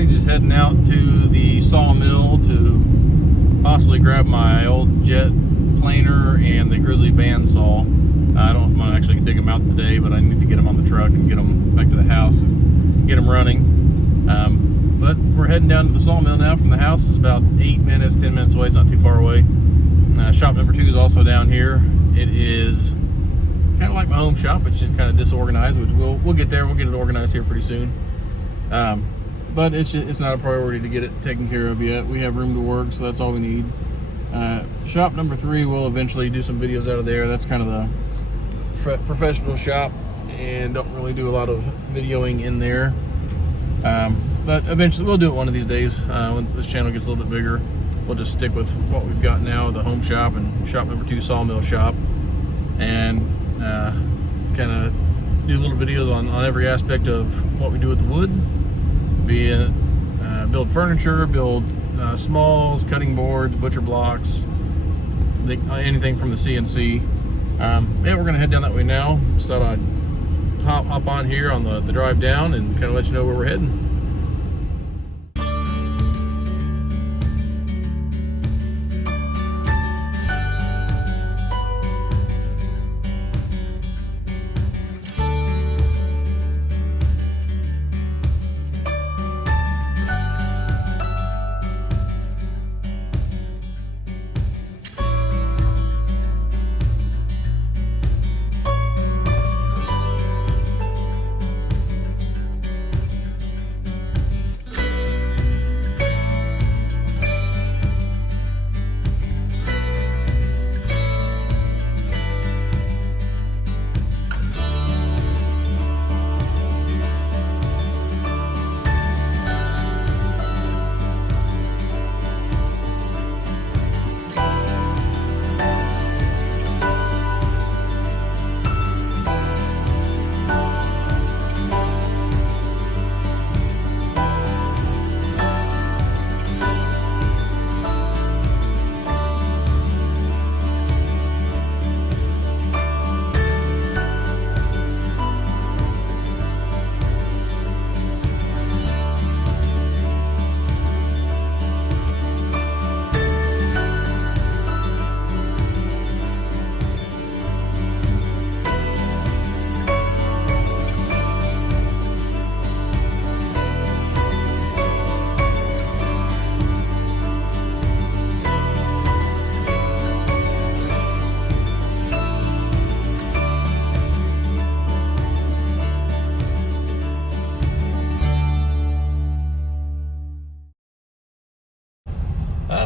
everybody, just heading out to the Sawmill to possibly grab my old jet planer and the grizzly bandsaw. I don't know if I'm gonna actually dig them out today, but I need to get them on the truck and get them back to the house and get them running. But we're heading down to the Sawmill now from the house. It's about 8 minutes, 10 minutes away. It's not too far away. Shop number 2 is also down here. It is kind of like my home shop. It's just kind of disorganized, which we'll get there. We'll get it organized here pretty soon. But it's not a priority to get it taken care of yet. We have room to work, so that's all we need. Shop number 3, we'll eventually do some videos out of there. That's kind of the professional shop, and don't really do a lot of videoing in there. But eventually we'll do it one of these days. When this channel gets a little bit bigger, we'll just stick with what we've got now, the home shop and shop number 2 Sawmill shop, and kind of do little videos on every aspect of what we do with the wood, be it build furniture, build smalls, cutting boards, butcher blocks, anything from the CNC. Yeah, we're gonna head down that way now. So I'd hop on here on the drive down and kind of let you know where we're heading.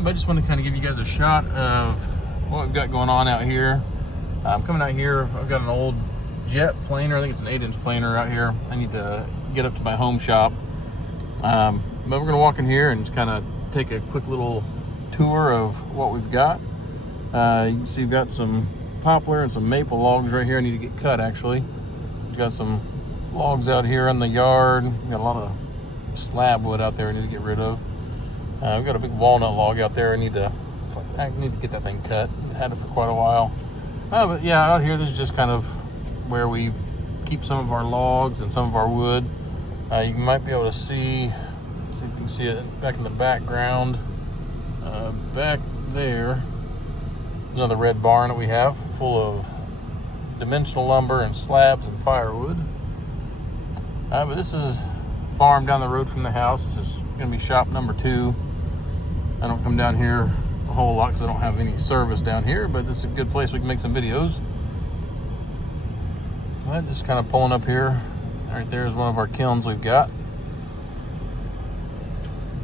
But I just want to kind of give you guys a shot of what we've got going on out here. I'm coming out here, I've got an old jet planer. I think it's an 8-inch planer out here. I need to get up to my home shop. But we're going to walk in here and just kind of take a quick little tour of what we've got. You can see we've got some poplar and some maple logs right here. I need to get cut, actually. We've got some logs out here in the yard. We've got a lot of slab wood out there I need to get rid of. We've got a big walnut log out there. I need to get that thing cut. I've had it for quite a while. But yeah, out here, this is just kind of where we keep some of our logs and some of our wood. You might be able to see if you can see it back in the background. Back there, another red barn that we have full of dimensional lumber and slabs and firewood. But this is a farm down the road from the house. This is going to be shop number 2. I don't come down here a whole lot because I don't have any service down here, but this is a good place we can make some videos. I'm just kind of pulling up here. Right there is one of our kilns we've got.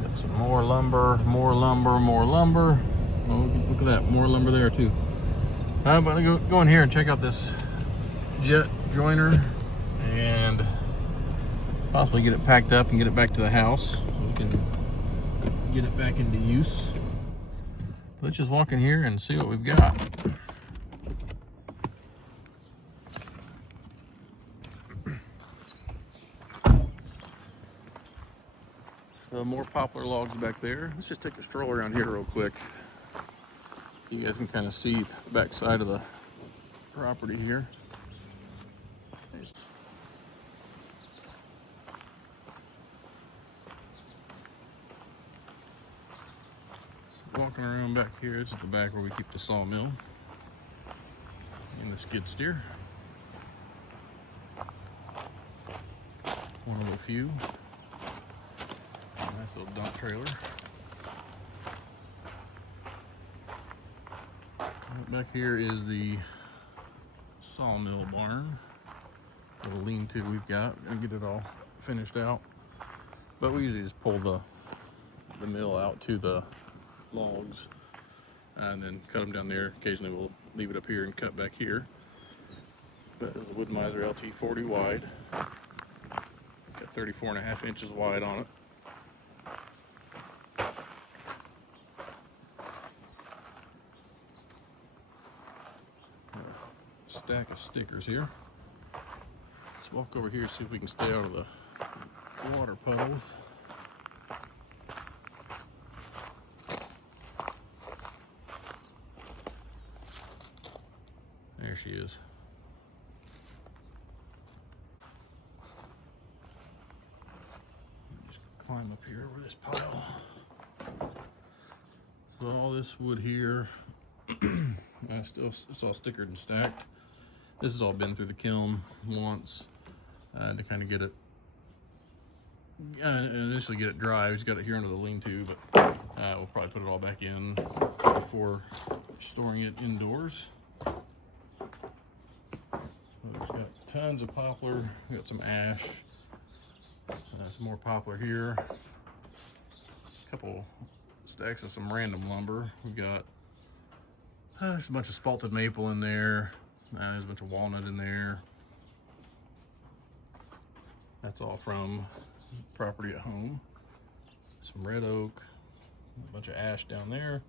Got some more lumber, more lumber, more lumber. Oh, look at that, more lumber there too. But I'm gonna go in here and check out this jet joiner and possibly get it packed up and get it back to the house so we can get it back into use. Let's just walk in here and see what we've got. So more poplar logs back there. Let's just take a stroll around here real quick. You guys can kind of see the back side of the property here. Walking around back here, this is the back where we keep the sawmill and the skid steer. One of a few. Nice little dump trailer. Right back here is the sawmill barn. Little lean-to we've got and get it all finished out. But we usually just pull the mill out to the logs and then cut them down there. Occasionally we'll leave it up here and cut back here. But it's a Wood-Mizer LT 40 wide. Got 34.5 inches wide on it. Stack of stickers here. Let's walk over here, see if we can stay out of the water puddles. There she is. Just climb up here over this pile. So all this wood here, it's all stickered and stacked. This has all been through the kiln once to kind of get it, initially get it dry. We just got it here under the lean-to, but we'll probably put it all back in before storing it indoors. We've got tons of poplar. We got some ash, some more poplar here. A couple stacks of some random lumber. We've got there's a bunch of spalted maple in there. There's a bunch of walnut in there. That's all from property at home. Some red oak, a bunch of ash down there.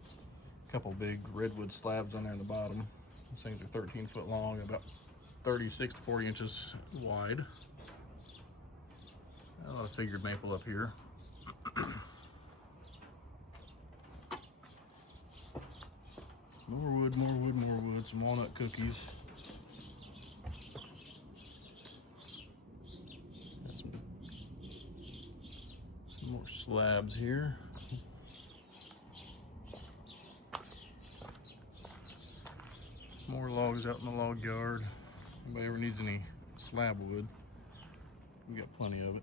A couple big redwood slabs on there in the bottom. These things are 13 foot long, about 36 to 40 inches wide. A lot of figured maple up here. More wood, more wood, more wood. Some walnut cookies. Got some more slabs here. More logs out in the log yard. Anybody ever needs any slab wood, we got plenty of it.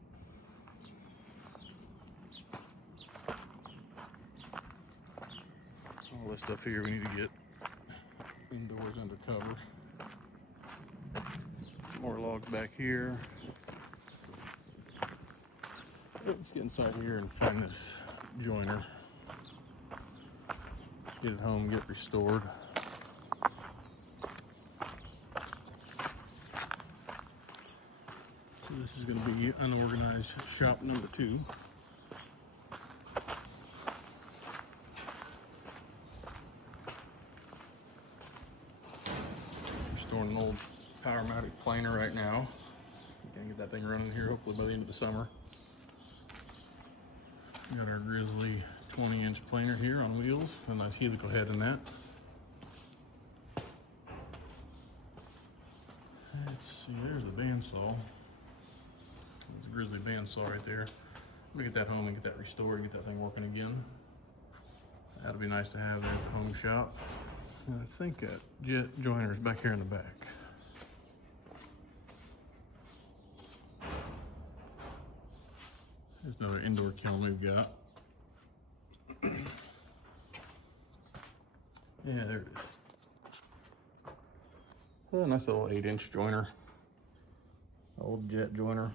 All this stuff here we need to get indoors under cover. Some more logs back here. Let's get inside here and find this joiner. Get it home, get it restored. So this is going to be unorganized shop number 2. Restoring an old power mounted planer right now. Gonna get that thing running here hopefully by the end of the summer. Got our Grizzly 20-inch planer here on wheels. A nice helical head in that. Let's see, there's the bandsaw. There's a Grizzly bandsaw right there. Let me get that home and get that restored and get that thing working again. That'll be nice to have there at the home shop. And I think that jet joiner is back here in the back. There's another indoor kiln we've got. Yeah, there it is. Oh, nice little 8-inch joiner. Old jet joiner.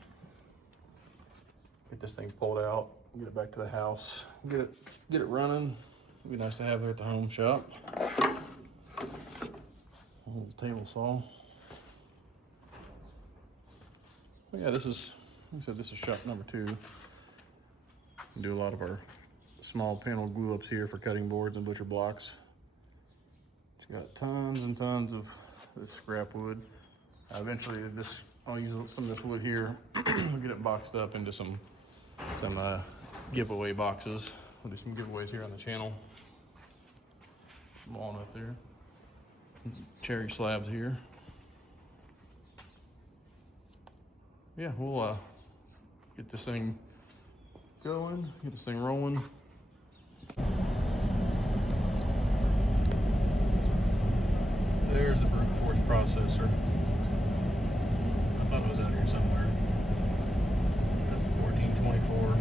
Get this thing pulled out, get it back to the house, get it running. It'd be nice to have there at the home shop. A little table saw. But yeah, this is, like I said, this is shop number 2. We do a lot of our small panel glue ups here for cutting boards and butcher blocks. It's got tons and tons of this scrap wood. Eventually, I'll use some of this wood here. We'll get it boxed up into some giveaway boxes. We'll do some giveaways here on the channel. Some walnut there. Cherry slabs here. Yeah, we'll get this thing going, get this thing rolling. There's the brute force processor. I thought it was out here somewhere. That's the 1424.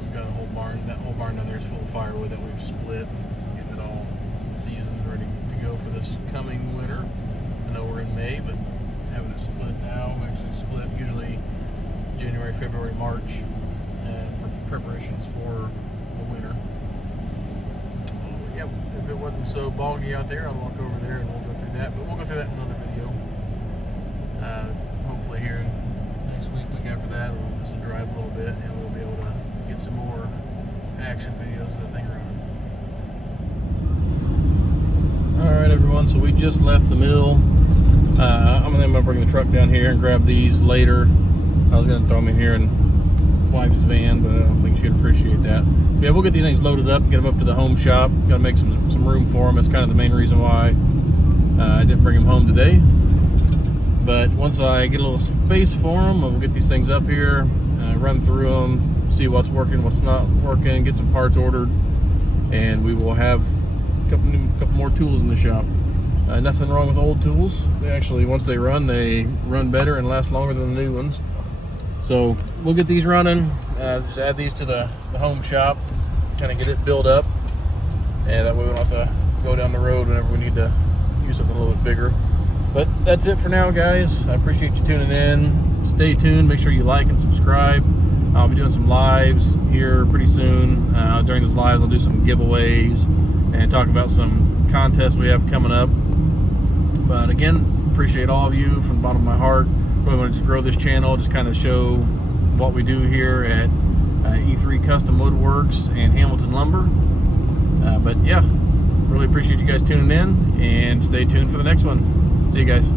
We've got a whole barn. That whole barn down there is full of firewood that we've split, getting it all seasoned, ready to go for this coming winter. I know we're in May, but having it split now. We actually split usually January, February, March, preparations for the winter. Yep, if it wasn't so boggy out there, I'll walk over there and we'll go through that. But we'll go through that in another video. Hopefully here next week after that, this will drive a little bit and we'll be able to get some more action videos of the thing running. Alright everyone, so we just left the mill. I'm gonna bring the truck down here and grab these later. I was gonna throw them in here and wife's van, but I don't think she'd appreciate that. But yeah, we'll get these things loaded up and get them up to the home shop. Got to make some room for them. That's kind of the main reason why I didn't bring them home today. But once I get a little space for them, we'll get these things up here, run through them, see what's working, what's not working, get some parts ordered, and we will have a couple more tools in the shop. Nothing wrong with old tools. They actually, once they run better and last longer than the new ones. So we'll get these running, just add these to the home shop, kind of get it built up, and that way we don't have to go down the road whenever we need to use something a little bit bigger. But that's it for now, guys. I appreciate you tuning in. Stay tuned. Make sure you like and subscribe. I'll be doing some lives here pretty soon. During those lives, I'll do some giveaways and talk about some contests we have coming up. But again, appreciate all of you from the bottom of my heart. Really want to just grow this channel, just kind of show what we do here at E3 Custom Woodworks and Hamilton Lumber. But yeah, really appreciate you guys tuning in, and stay tuned for the next one. See you guys.